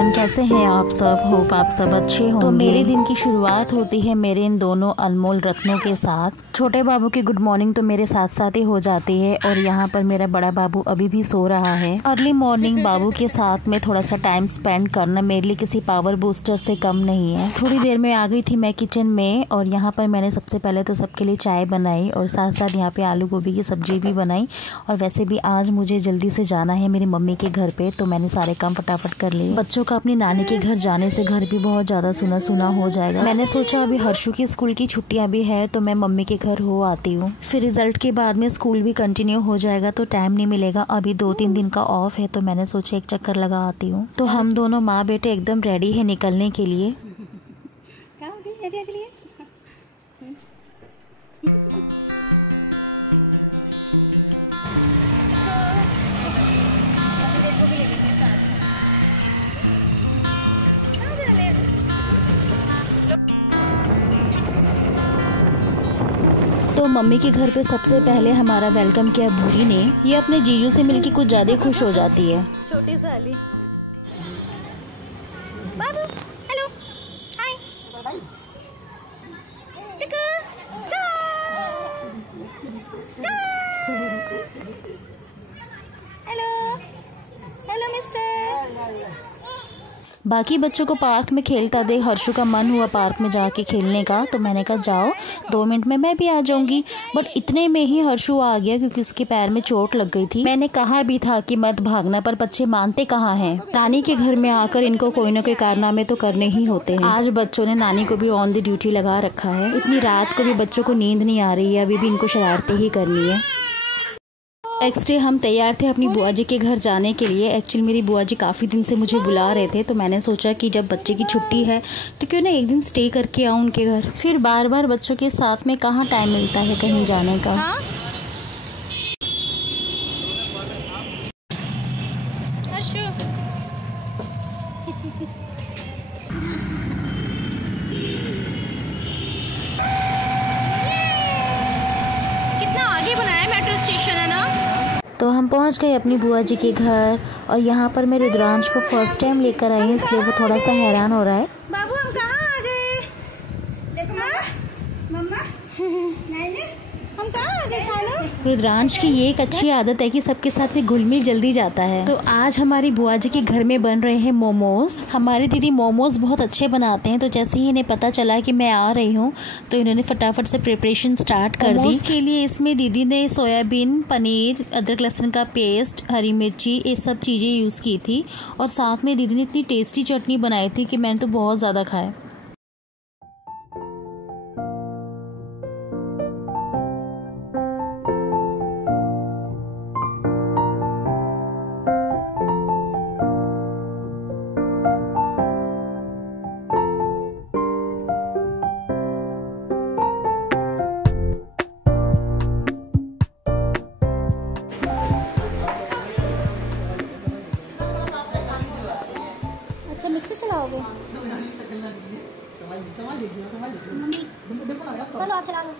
Everyone, कैसे हैं आप सब? होप आप सब अच्छे होंगे। तो मेरे दिन की शुरुआत होती है मेरे इन दोनों अनमोल रत्नों के साथ। छोटे बाबू की गुड मॉर्निंग तो मेरे साथ साथ ही हो जाती है और यहाँ पर मेरा बड़ा बाबू अभी भी सो रहा है। अर्ली मॉर्निंग बाबू के साथ में थोड़ा सा टाइम स्पेंड करना मेरे लिए किसी पावर बूस्टर से कम नहीं है। थोड़ी देर में आ गई थी मैं किचन में और यहाँ पर मैंने सबसे पहले तो सबके लिए चाय बनाई और साथ साथ यहाँ पे आलू गोभी की सब्जी भी बनाई। और वैसे भी आज मुझे जल्दी से जाना है मेरी मम्मी के घर पे, तो मैंने सारे काम फटाफट कर लिए। बच्चों का अपनी नानी के घर जाने से घर भी बहुत ज्यादा सुना सुना हो जाएगा। मैंने सोचा अभी हर्षु की स्कूल की छुट्टियां भी है तो मैं मम्मी के घर हो आती हूँ, फिर रिजल्ट के बाद में स्कूल भी कंटिन्यू हो जाएगा तो टाइम नहीं मिलेगा। अभी 2-3 दिन का ऑफ है तो मैंने सोचा एक चक्कर लगा आती हूँ। तो हम दोनों माँ बेटे एकदम रेडी है निकलने के लिए। तो मम्मी के घर पे सबसे पहले हमारा वेलकम किया भूरी ने। ये अपने जीजू से मिलके कुछ ज्यादा खुश हो जाती है। छोटी साली बाबू, हेलो, हाय, हेलो, हेलो मिस्टर। बाकी बच्चों को पार्क में खेलता देख हर्षु का मन हुआ पार्क में जाके खेलने का, तो मैंने कहा जाओ 2 मिनट में मैं भी आ जाऊंगी। बट इतने में ही हर्षु आ गया क्योंकि उसके पैर में चोट लग गई थी। मैंने कहा भी था कि मत भागना, पर बच्चे मानते कहाँ हैं। नानी के घर में आकर इनको कोई ना कोई कारनामे तो करने ही होते हैं। आज बच्चों ने नानी को भी ऑन द ड्यूटी लगा रखा है। इतनी रात को भी बच्चों को नींद नहीं आ रही है, अभी भी इनको शरारतें ही करनी है। नेक्स्ट डे हम तैयार थे अपनी बुआ जी के घर जाने के लिए। एक्चुअली मेरी बुआ जी काफ़ी दिन से मुझे बुला रहे थे, तो मैंने सोचा कि जब बच्चे की छुट्टी है तो क्यों ना एक दिन स्टे करके आऊँ उनके घर। फिर बार बार बच्चों के साथ में कहाँ टाइम मिलता है कहीं जाने का। हाँ? कितना आगे बनाया मेट्रो स्टेशन है ना। तो हम पहुंच गए अपनी बुआ जी के घर और यहाँ पर मैं रुद्रांश को फर्स्ट टाइम लेकर आई हूँ, इसलिए वो थोड़ा सा हैरान हो रहा है। बाबू हम कहाँ आ गए? देखो मम्मा, हम कहाँ आ गए? रुद्रांश की ये एक अच्छी आदत है कि सबके साथ में घुल मिल जल्दी जाता है। तो आज हमारी बुआ जी के घर में बन रहे हैं मोमोज। हमारी दीदी मोमोज बहुत अच्छे बनाते हैं, तो जैसे ही इन्हें पता चला कि मैं आ रही हूँ तो इन्होंने फटाफट से प्रिपरेशन स्टार्ट कर दी। मोमोज के लिए इसमें दीदी ने सोयाबीन, पनीर, अदरक लहसुन का पेस्ट, हरी मिर्ची, ये सब चीज़ें यूज़ की थी। और साथ में दीदी ने इतनी टेस्टी चटनी बनाई थी कि मैंने तो बहुत ज़्यादा खाया। अच्छा मिक्सी चलाओगे? चलो आप चला लो।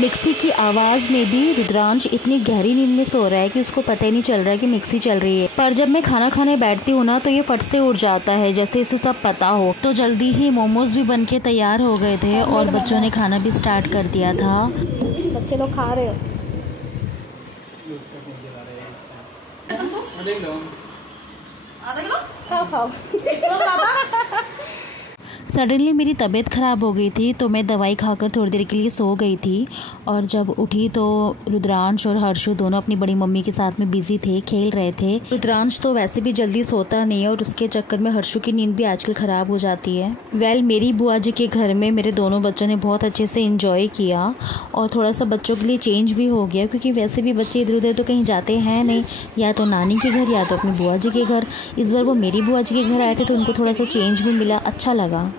मिक्सी की आवाज़ में भी रुद्रांश इतनी गहरी नींद में सो रहा है कि उसको पता ही नहीं चल रहा है कि मिक्सी चल रही है। पर जब मैं खाना खाने बैठती हूँ ना तो ये फट से उठ जाता है, जैसे इसे सब पता हो। तो जल्दी ही मोमोज भी बनके तैयार हो गए थे और बच्चों ने खाना भी स्टार्ट कर दिया था। बच्चे लोग खा रहे हो? खाओ खाओ। सडनली मेरी तबीयत ख़राब हो गई थी तो मैं दवाई खाकर थोड़ी देर के लिए सो गई थी। और जब उठी तो रुद्रांश और हर्षु दोनों अपनी बड़ी मम्मी के साथ में बिजी थे, खेल रहे थे। रुद्रांश तो वैसे भी जल्दी सोता नहीं है और उसके चक्कर में हर्षु की नींद भी आजकल ख़राब हो जाती है। मेरी बुआ जी के घर में मेरे दोनों बच्चों ने बहुत अच्छे से इंजॉय किया और थोड़ा सा बच्चों के लिए चेंज भी हो गया, क्योंकि वैसे भी बच्चे इधर उधर तो कहीं जाते हैं नहीं, या तो नानी के घर या तो अपनी बुआ जी के घर। इस बार वो मेरी बुआ जी के घर आए थे तो उनको थोड़ा सा चेंज भी मिला, अच्छा लगा।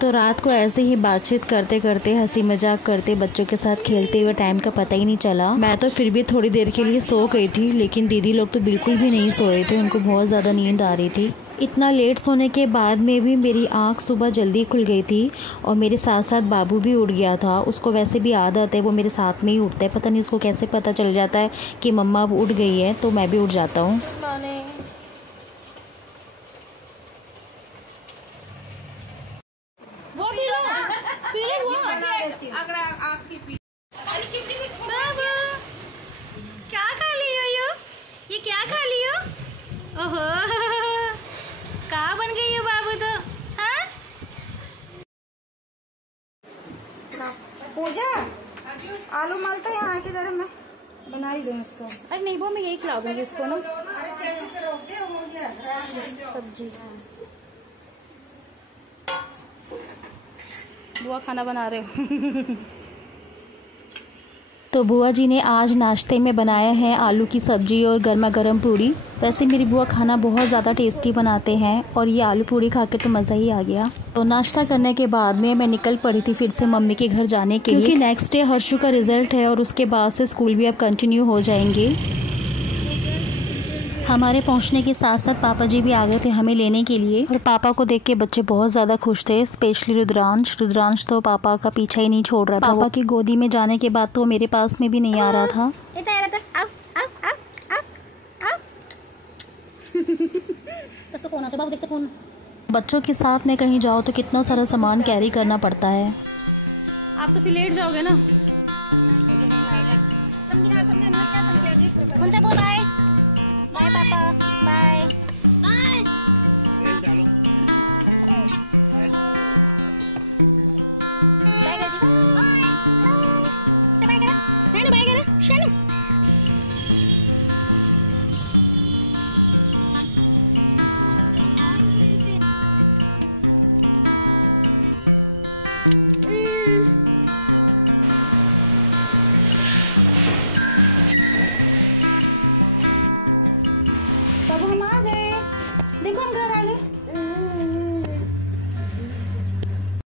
तो रात को ऐसे ही बातचीत करते करते, हंसी मजाक करते, बच्चों के साथ खेलते हुए टाइम का पता ही नहीं चला। मैं तो फिर भी थोड़ी देर के लिए सो गई थी, लेकिन दीदी लोग तो बिल्कुल भी नहीं सोए थे, उनको बहुत ज़्यादा नींद आ रही थी। इतना लेट सोने के बाद में भी मेरी आँख सुबह जल्दी खुल गई थी और मेरे साथ साथ बाबू भी उठ गया था। उसको वैसे भी आदत है, वो मेरे साथ में ही उठता है। पता नहीं उसको कैसे पता चल जाता है कि मम्मा अब उठ गई है, तो मैं भी उठ जाता हूँ। क्या खा लियो ये क्या खा लियो? ओहो कहाँ बन गई हो बाबू तो? हाँ पूजा आलू मालता यहाँ के जरा मैं बना ही दूँ इसको। अरे नहीं वो मैं यही खिला दूँगी इसको ना सब्जी। बुआ खाना बना रहे हो? तो बुआ जी ने आज नाश्ते में बनाया है आलू की सब्जी और गर्मा गर्म पूड़ी। वैसे मेरी बुआ खाना बहुत ज़्यादा टेस्टी बनाते हैं और ये आलू पूड़ी खा के तो मज़ा ही आ गया। तो नाश्ता करने के बाद में मैं निकल पड़ी थी फिर से मम्मी के घर जाने के लिए, क्योंकि नेक्स्ट डे हर्षु का रिज़ल्ट है और उसके बाद से स्कूल भी अब कंटिन्यू हो जाएंगे। हमारे पहुंचने के साथ साथ पापा जी भी आ गए थे हमें लेने के लिए और पापा को देख के बच्चे बहुत ज़्यादा खुश थे, स्पेशली रुद्रांश तो पापा का पीछा ही नहीं छोड़ रहा था। पापा की गोदी में जाने के बाद तो मेरे पास में भी नहीं आ रहा था। उसको फोन बाबू देखते फोन। बच्चों के साथ में कहीं जाओ तो कितना सारा सामान कैरी करना पड़ता है। आप तो फिर लेट जाओगे ना। बाय पापा बाय बाय। बाय कर दी बाय करा बाय करा शानू। तब हम आ गए, देखो हम घर आ गए।